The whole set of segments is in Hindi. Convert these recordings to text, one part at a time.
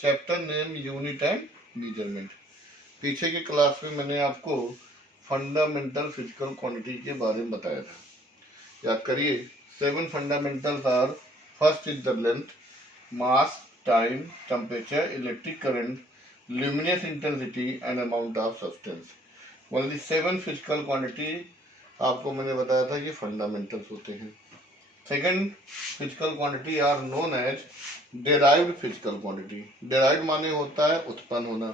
Chapter name unit and measurement. पीछे की क्लास में मैंने आपको फंडामेंटल फिजिकल क्वांटिटी के बारे में बताया था, याद करिए। 7 fundamentals are, first is the length, mass, time, temperature, electric current, luminous intensity and amount of substance। Only 7 physical quantity आपको मैंने बताया था कि फंडामेंटल्स होते हैं। Second physical quantity are known as derived physical quantity. Derived माने होता है उत्पन्न होना।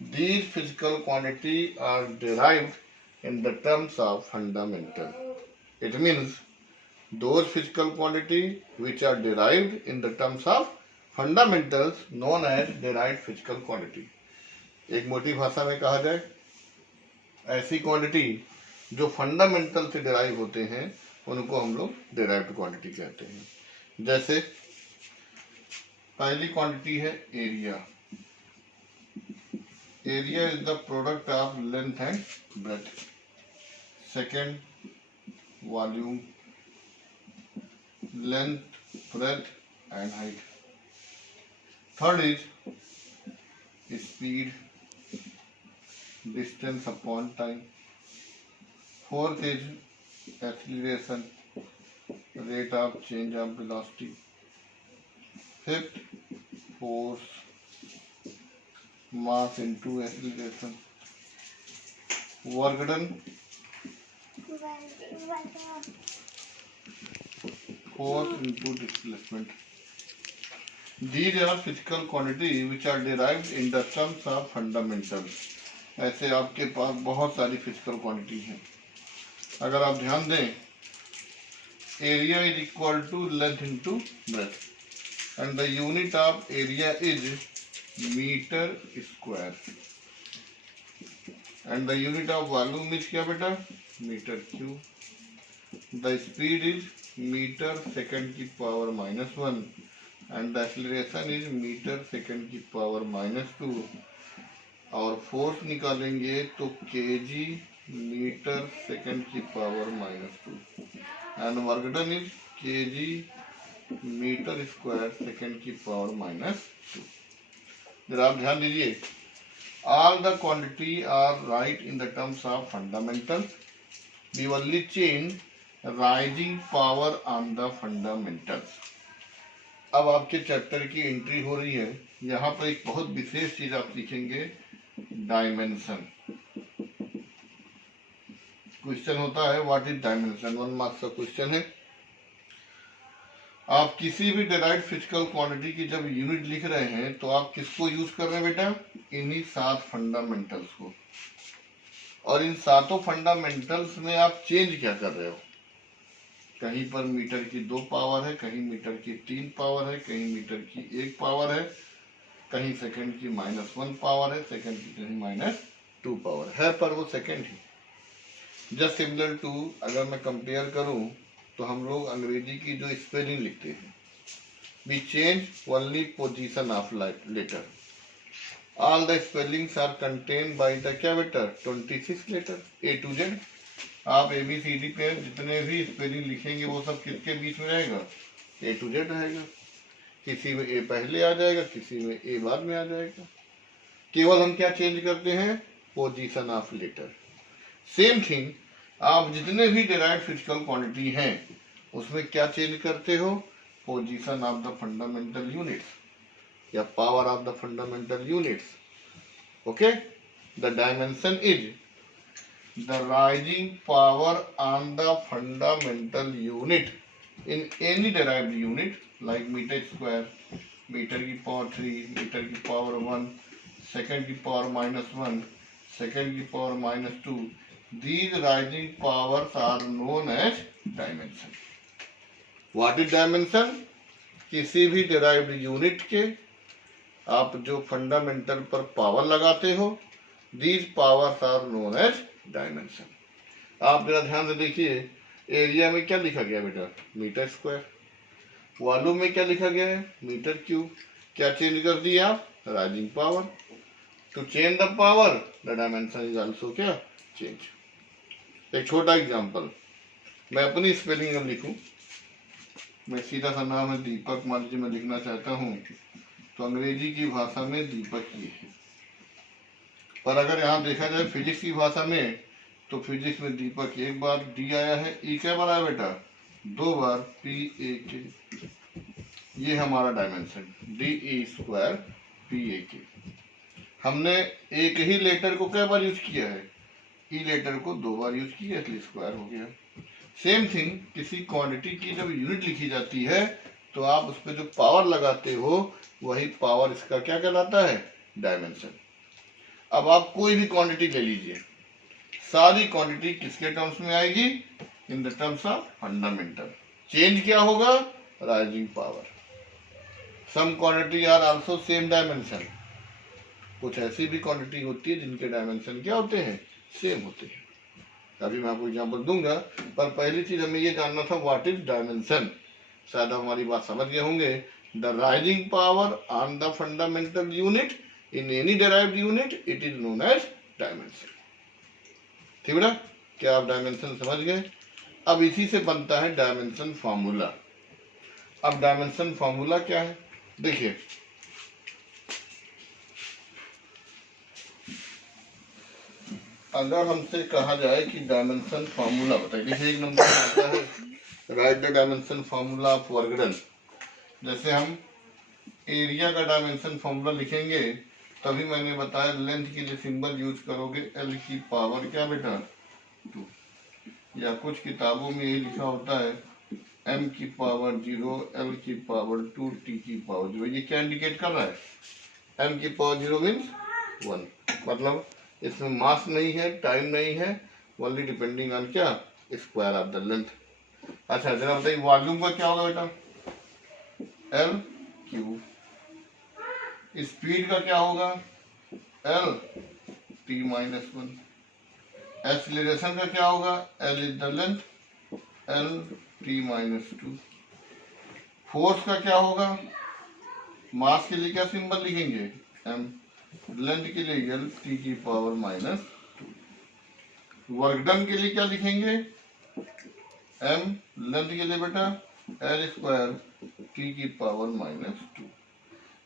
These physical quantity are derived in the terms of fundamental. It means those physical quantity which are derived in the terms of fundamentals known as derived physical quantity। एक मोटी भाषा में कहा जाए, ऐसी क्वांटिटी जो फंडामेंटल से डिराइव होते हैं उनको हम लोग डेराइव्ड क्वांटिटी कहते हैं। जैसे पहली क्वांटिटी है area. Area is the product of length and breadth. Second volume, length, breadth and height. Third is speed, distance upon time. Fourth is acceleration, rate of change of velocity. Fifth, force, mass into acceleration. Work done, force into displacement। These are physical quantity which are derived in the terms of fundamentals। ऐसे आपके पास बहुत सारी फिजिकल क्वांटिटी हैं। अगर आप ध्यान दें, area is equal to length into breadth and the unit of area is metre square and the unit of volume is क्या बेटा? Metre cube. The speed is metre second की power -1 and the acceleration is metre second की पावर -2। और फोर्स निकालेंगे तो केजी मीटर सेकंड की power -2 and work done is KG metre square second की पावर -2। जरा आप ध्यान दीजिए, all the quantity are write in the terms of fundamental. We only change rising power on the fundamentals. अब आपके चैप्टर की एंट्री हो रही है। यहाँ पर एक बहुत विशेष चीज आप सीखेंगे, डायमेंशन। क्वेश्चन होता है व्हाट इज डायमेंशन, 1 मार्क्स का क्वेश्चन है। आप किसी भी डेराइव्ड फिजिकल क्वांटिटी की जब यूनिट लिख रहे हैं तो आप किसको यूज कर रहे हैं बेटा? इन्हीं 7 फंडामेंटल्स को। और इन 7 फंडामेंटल्स में आप चेंज क्या कर रहे हो? कहीं पर मीटर की 2 पावर है, कहीं मीटर की 3 पावर है, कहीं मीटर की 1 पावर है, कहीं सेकंड की -1 पावर है, सेकंड की कहीं -2 पावर है, पर वो सेकंड ही। जस्ट सिमिलर टू, अगर मैं कंपेयर करूं तो हम लोग अंग्रेजी की जो स्पेलिंग लिखते हैं, we change only position of letter. All the spellings are contained by the क्या बेटा? 26 लेटर A to Z। आप ABCD पे जितने भी स्पेलिंग लिखेंगे वो सब किसके बीच में रहेगा? A to Z रहेगा। किसी में A पहले आ जाएगा, किसी में A बाद में आ जाएगा। केवल हम क्या चेंज करते हैं? Position of letter. Same thing, आप जितने भी डेराइव्ड फिजिकल क्वांटिटी हैं उसमें क्या चेंज करते हो? Position of the fundamental units या power of the fundamental units. Okay, the dimension is the rising power on the fundamental unit in any derived unit like meter square, metre की पावर 3, मीटर की पावर 1, सेकंड की पावर -1, सेकंड की power -2। These rising powers are known as dimension। What is dimension? किसी भी derived unit के आप जो फंडामेंटल पर पावर लगाते हो, these powers are known as dimension. आप जरा ध्यान से देखिए, एरिया में क्या लिखा गया बेटा? Metre square. वॉल्यूम में क्या लिखा गया है? Metre cube. क्या चेंज कर दिया आप? Rising power. To change the power the dimension is also क्या? चेंज। एक छोटा एग्जांपल, मैं अपनी स्पेलिंग में लिखूं, मैं सीधा सा नाम है दीपक, मान लीजिए मैं लिखना चाहता हूँ तो अंग्रेजी की भाषा में दीपक ये है। पर अगर यहाँ देखा जाए फिजिक्स की भाषा में, तो फिजिक्स में दीपक एक बार डी आया है, ई क्या बार आया बेटा, 2 बार, पी ए के, ये हमारा dimension D E square P A के। हमने एक ही लेटर को क्या बार यूज किया है, ई लेटर को 2 बार यूज किया, इसलिए स्क्वायर हो गया। सेम थिंग, किसी क्वांटिटी की जब यूनिट लिखी जाती है तो आप उस पर जो पावर लगाते हो वही पावर इसका क्या कहलाता है, डायमेंशन। अब आप कोई भी क्वांटिटी ले लीजिए, सारी क्वांटिटी किसके टर्म्स में आएगी, in the terms of fundamental. Change क्या होगा, rising power. Some quantity are also same dimension, कुछ ऐसी भी क्वांटिटी होती है जिनके डायमेंशन क्या होते हैं, सेम होते हैं। अभी मैं आपको एग्जांपल दूंगा, पर पहली चीज हमें ये जानना था व्हाट इज डायमेंशन। शायद हमारी बात समझ गए होंगे। The rising power on the fundamental unit in any derived unit, it is known as dimension. ठीक बेटा, क्या आप डायमेंशन समझ गए। अब इसी से बनता है डायमेंशन फॉर्मूला। अब डायमेंशन फॉर्मूला क्या है, देखिए अगर हमसे कहा जाए कि डायमेंशन फॉर्मूला बताइए, जैसे एक नंबर में आता है right the dimension formula of work done. जैसे हम एरिया का डायमेंशन फॉर्मूला लिखेंगे, तभी मैंने बताया लेंथ के लिए सिंबल यूज करोगे एल की पावर क्या बेटा 2, या कुछ किताबों में ये लिखा होता है m की पावर 0, l की पावर 2, t की पावर 0। ये क्या इंडिकेट कर रहा है, m की पावर 0 मीन्स 1, मतलब इसमें मास नहीं है, टाइम नहीं है, ओनली डिपेंडिंग ऑन क्या, स्क्वायर ऑफ द लेंथ। अच्छा जरा बताइए वॉल्यूम का क्या होगा बेटा, एल क्यू। स्पीड का क्या होगा, एल टी माइनस 1। एक्सीलरेशन का क्या होगा, L is the length, L T minus 2। Force का क्या होगा, मास के लिए क्या सिंबल लिखेंगे, एम, लेंथ के लिए एल टी की पावर माइनस 2। वर्क डन के लिए क्या लिखेंगे, एम, लेंथ के लिए बेटा एल स्क्वायर टी की power minus 2।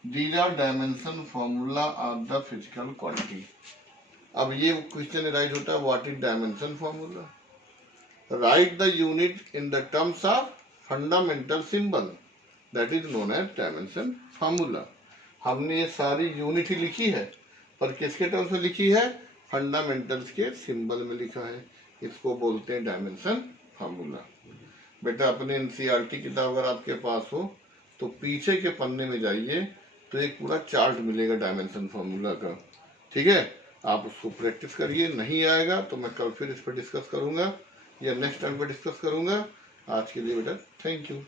These are dimension formula of the physical quantity. अब ये क्वेश्चन राइट होता है what is dimension formula, write the unit in the terms of fundamental symbol, that is known as dimension formula. हमने ये सारी यूनिट ही लिखी है, पर किसके टर्म्स में लिखी है, फंडामेंटल्स के सिंबल में लिखा है, इसको बोलते हैं डायमेंशन फॉर्मूला। बेटा अपने एनसीईआरटी किताब अगर आपके पास हो तो पीछे के पन्ने में जाइए, तो एक पूरा चार्ट मिलेगा डायमेंशन फॉर्मूला का। ठीक है, आप उसको प्रैक्टिस करिए, नहीं आएगा तो मैं कल फिर इस पर डिस्कस करूंगा या नेक्स्ट टाइम पर डिस्कस करूंगा। आज के लिए बेटा थैंक यू।